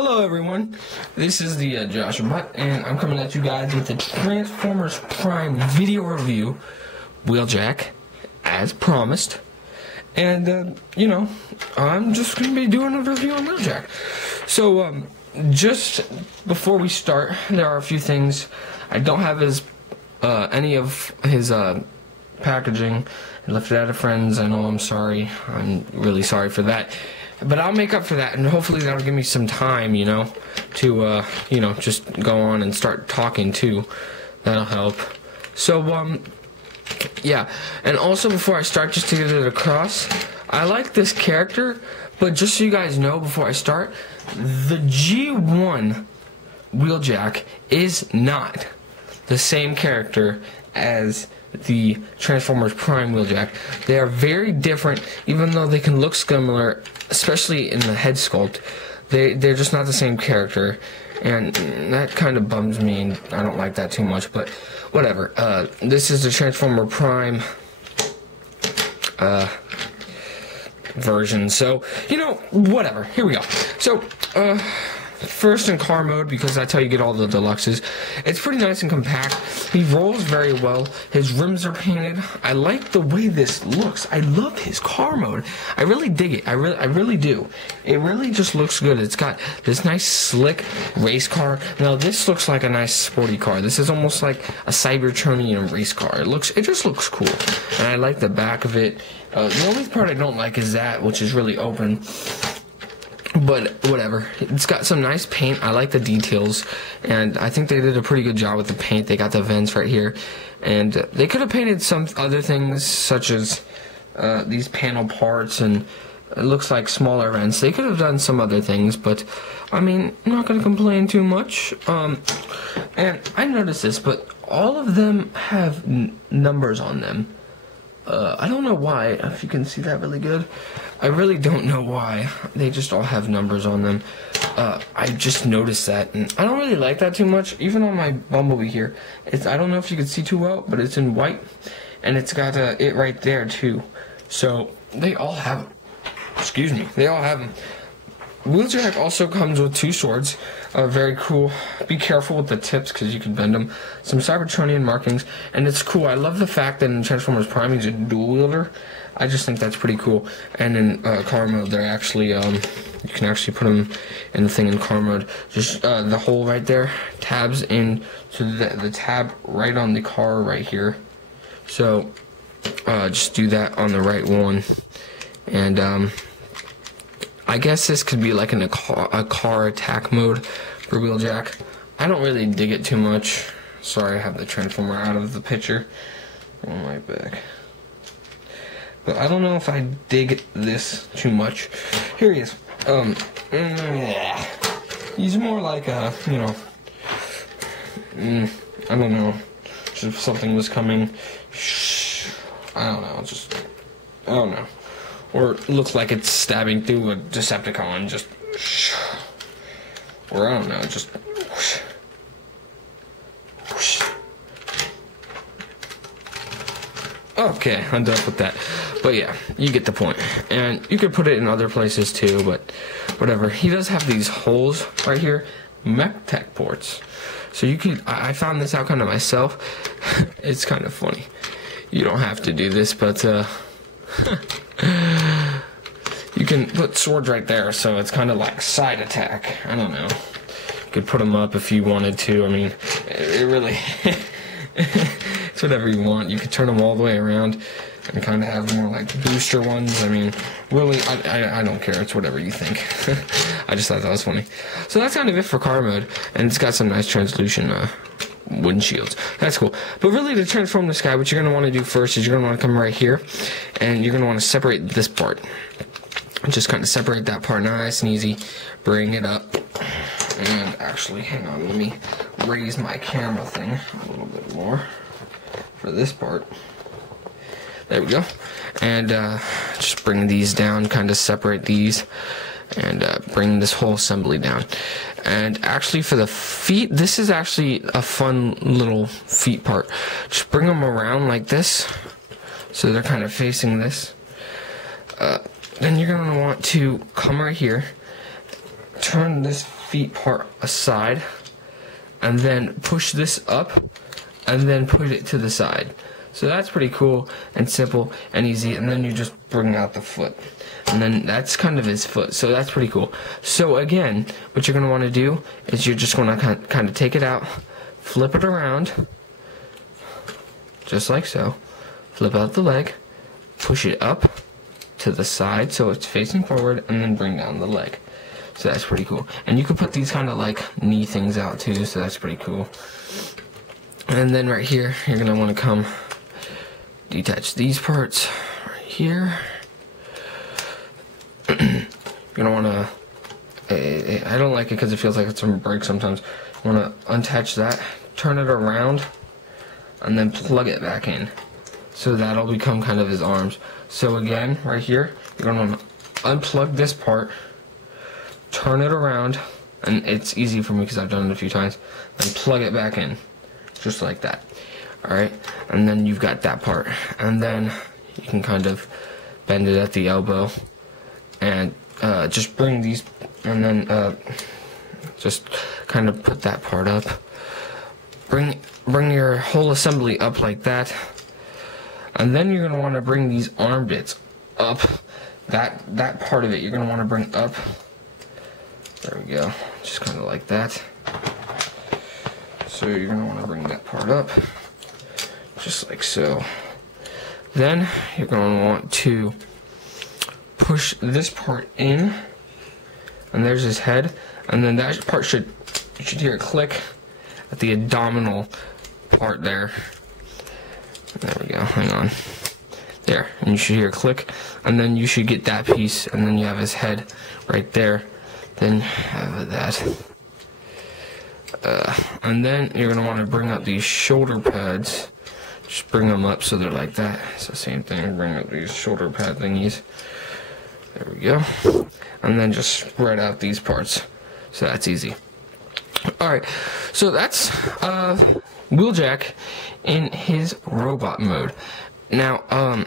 Hello everyone, this is the Joshua Butt, and I'm coming at you guys with the Transformers Prime video review, Wheeljack, as promised. And, I'm just going to be doing a review on Wheeljack. So, just before we start, there are a few things. I don't have any of his packaging. I left it at a friend's. I know, I'm sorry. I'm really sorry for that. But I'll make up for that, and hopefully that'll give me some time, to, just go on and start talking, too. That'll help. So, yeah. And also, before I start, just to get it across, I like this character, but just so you guys know before I start, the G1 Wheeljack is not the same character as the Transformers Prime Wheeljack. They are very different, even though they can look similar, especially in the head sculpt. They're just not the same character, and that kind of bums me, and I don't like that too much, but whatever. This is the Transformer Prime version, so, whatever. Here we go. So, first in car mode, because that's how you get all the deluxes. It's pretty nice and compact. He rolls very well. His rims are painted. I like the way this looks. I love his car mode. I really dig it. I really do. It really just looks good. It's got this nice slick race car. Now this looks like a nice sporty car. This is almost like a Cybertronian race car. It just looks cool. And I like the back of it. The only part I don't like is that, which is really open. But whatever. It's got some nice paint. I like the details, and I think they did a pretty good job with the paint. They got the vents right here, and they could have painted some other things, such as these panel parts, and it looks like smaller vents. They could have done some other things, but I mean, I'm not going to complain too much. And I noticed this, but all of them have numbers on them. I don't know why, if you can see that really good. I really don't know why. They just all have numbers on them. I just noticed that, and I don't really like that too much. Even on my Bumblebee here, I don't know if you can see too well, but it's in white, and it's got it right there too. So they all have them. Excuse me. They all have them. Wheeljack also comes with two swords. Very cool. Be careful with the tips because you can bend them. Some Cybertronian markings, and it's cool. I love the fact that in Transformers Prime he's a dual wielder. I just think that's pretty cool. And in car mode, they're actually you can actually put them in the thing in car mode. Just the hole right there tabs in to the tab right on the car right here. So just do that on the right one, and I guess this could be like in a car attack mode for Wheeljack. I don't really dig it too much. Sorry, I have the Transformer out of the picture on my back. But I don't know if I dig this too much. Here he is. He's more like a, I don't know. Just if something was coming. I don't know. Or it looks like it's stabbing through a Decepticon, just, or I don't know, just, okay, I'm done with that. But yeah, you get the point. And you could put it in other places too, but whatever. He does have these holes right here, mech tech ports. So you could, I found this out kind of myself. It's kind of funny. You don't have to do this, but, you can put swords right there, so it's kind of like side attack. I don't know. You could put them up if you wanted to. I mean, it really, it's whatever you want. You could turn them all the way around and kind of have more like booster ones. I mean, really, I don't care. It's whatever you think. I just thought that was funny. So that's kind of it for car mode, and it's got some nice translucent windshields. That's cool. But really, to transform this guy, what you're going to want to do first is you're going to want to come right here, and you're going to want to separate this part. Just kind of separate that part nice and easy. Bring it up. And actually, hang on, let me raise my camera thing a little bit more for this part. There we go. And just bring these down, kind of separate these, and bring this whole assembly down. And actually, for the feet, this is actually a fun little feet part. Just bring them around like this, so they're kind of facing this. Then you're going to want to come right here turn this feet part aside, and then push this up, and then put it to the side. So that's pretty cool and simple and easy, and then you just bring out the foot. And then that's kind of his foot, so that's pretty cool. So again, what you're going to want to do is you're just going to kind of take it out, flip it around, just like so, flip out the leg, push it up to the side so it's facing forward, and then bring down the leg. So that's pretty cool. And you can put these kind of like knee things out too, so that's pretty cool. And then right here, you're going to want to come detach these parts right here. You're going to want to, I don't like it because it feels like it's going to break sometimes. You want to unattach that, turn it around, and then plug it back in. So that'll become kind of his arms. So again, right here, you're going to want to unplug this part, turn it around, and it's easy for me because I've done it a few times, and plug it back in, just like that. Alright, and then you've got that part. And then you can kind of bend it at the elbow, and just bring these, and then just kind of put that part up. Bring your whole assembly up like that, and then you're going to want to bring these arm bits up. That part of it you're going to want to bring up. There we go, just kind of like that. So you're going to want to bring that part up, just like so. Then you're going to want to push this part in, and there's his head, and then that part you should hear a click at the abdominal part there. There we go, hang on. There, and you should hear a click, and then you should get that piece, and then you have his head right there. Then have that. And then you're going to want to bring up these shoulder pads. Just bring them up so they're like that. It's the same thing, bring up these shoulder pad thingies. There we go. And then just spread out these parts. So that's easy. Alright, so that's Wheeljack in his robot mode. Now, I'm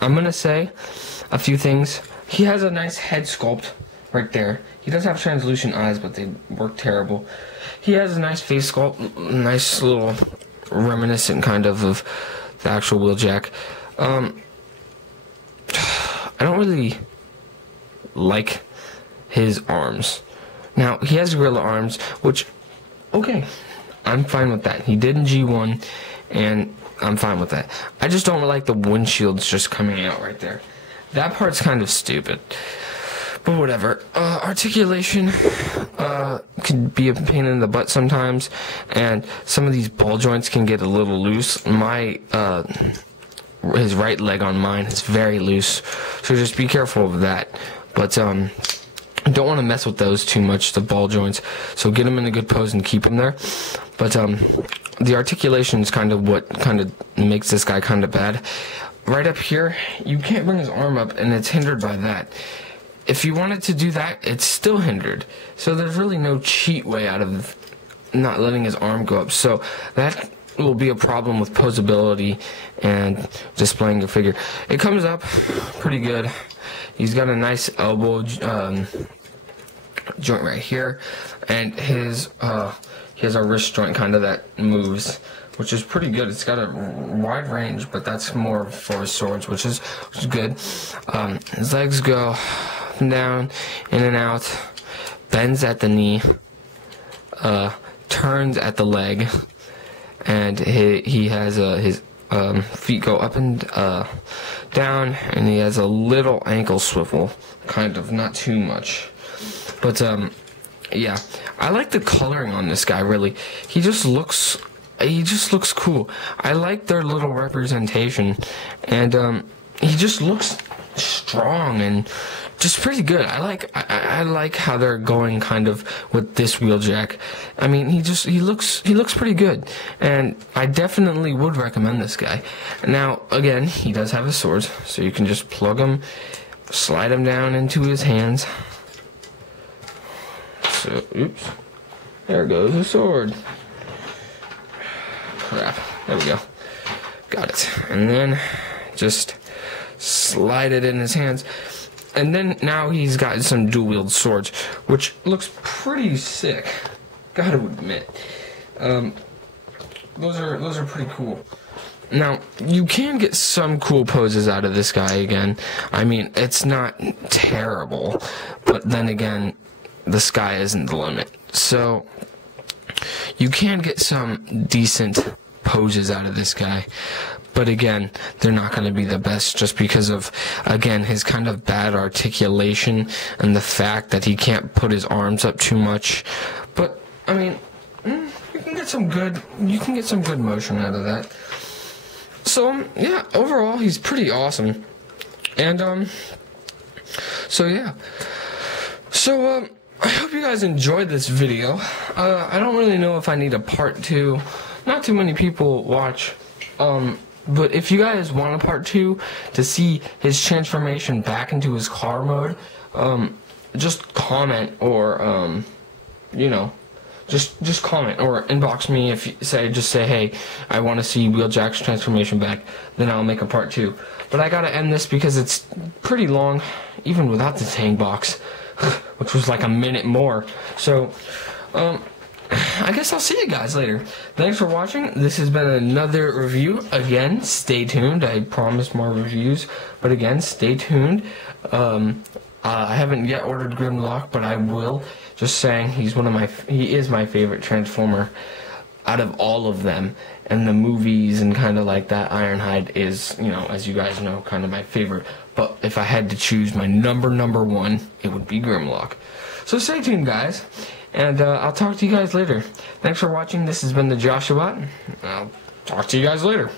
going to say a few things. He has a nice head sculpt right there. He does have translucent eyes, but they work terrible. He has a nice face sculpt, nice little reminiscent kind of the actual Wheeljack. I don't really like his arms. Now, he has gorilla arms, which, okay, I'm fine with that. He did in G1, and I'm fine with that. I just don't like the windshields just coming out right there. That part's kind of stupid. But whatever. Articulation could be a pain in the butt sometimes, and some of these ball joints can get a little loose. His right leg on mine is very loose, so just be careful of that. But don't want to mess with those too much, the ball joints. So get them in a good pose and keep them there. But the articulation is kind of what kind of makes this guy kind of bad. Right up here, you can't bring his arm up, and it's hindered by that. If you wanted to do that, it's still hindered. So there's really no cheat way out of not letting his arm go up. So that will be a problem with posability and displaying your figure. It comes up pretty good. He's got a nice elbow joint right here, and he has a wrist joint kind of that moves, which is pretty good. It's got a wide range, but that's more for his swords, which is good. His legs go up and down, in and out, bends at the knee, turns at the leg, and he has his feet go up and down, and he has a little ankle swivel, kind of, not too much. But yeah, I like the coloring on this guy. Really, he just looks cool. I like their little representation, and he just looks strong and just pretty good. I like how they're going kind of with this Wheeljack. I mean, he looks pretty good, and I definitely would recommend this guy. Now, again, he does have his swords, so you can just plug him, slide him down into his hands. So, oops, there goes the sword. Crap, there we go. Got it. And then just slide it in his hands. And then now he's got some dual-wield swords, which looks pretty sick. Gotta admit, those are pretty cool. Now, you can get some cool poses out of this guy again. I mean, it's not terrible, but then again, the sky isn't the limit. So, you can get some decent poses out of this guy. But again, they're not going to be the best just because of, again, his kind of bad articulation and the fact that he can't put his arms up too much. But, I mean, you can get some good motion out of that. So, yeah, overall, he's pretty awesome. And, so, yeah. So, I hope you guys enjoyed this video. I don't really know if I need a part 2. Not too many people watch. But if you guys want a part 2 to see his transformation back into his car mode, just comment or, you know, just comment or inbox me if you say, hey, I want to see Wheeljack's transformation back, then I'll make a part 2. But I gotta end this because it's pretty long, even without the tank box, which was like a minute more. So, I guess I'll see you guys later. Thanks for watching. This has been another review. Again, stay tuned. I promise more reviews, but again, stay tuned. I haven't yet ordered Grimlock, but I will. Just saying, he is my favorite Transformer out of all of them. And the movies and kind of like that, Ironhide is, you know, as you guys know, kind of my favorite. But if I had to choose my number one, it would be Grimlock. So stay tuned, guys. And I'll talk to you guys later. Thanks for watching. This has been the Joshua. I'll talk to you guys later.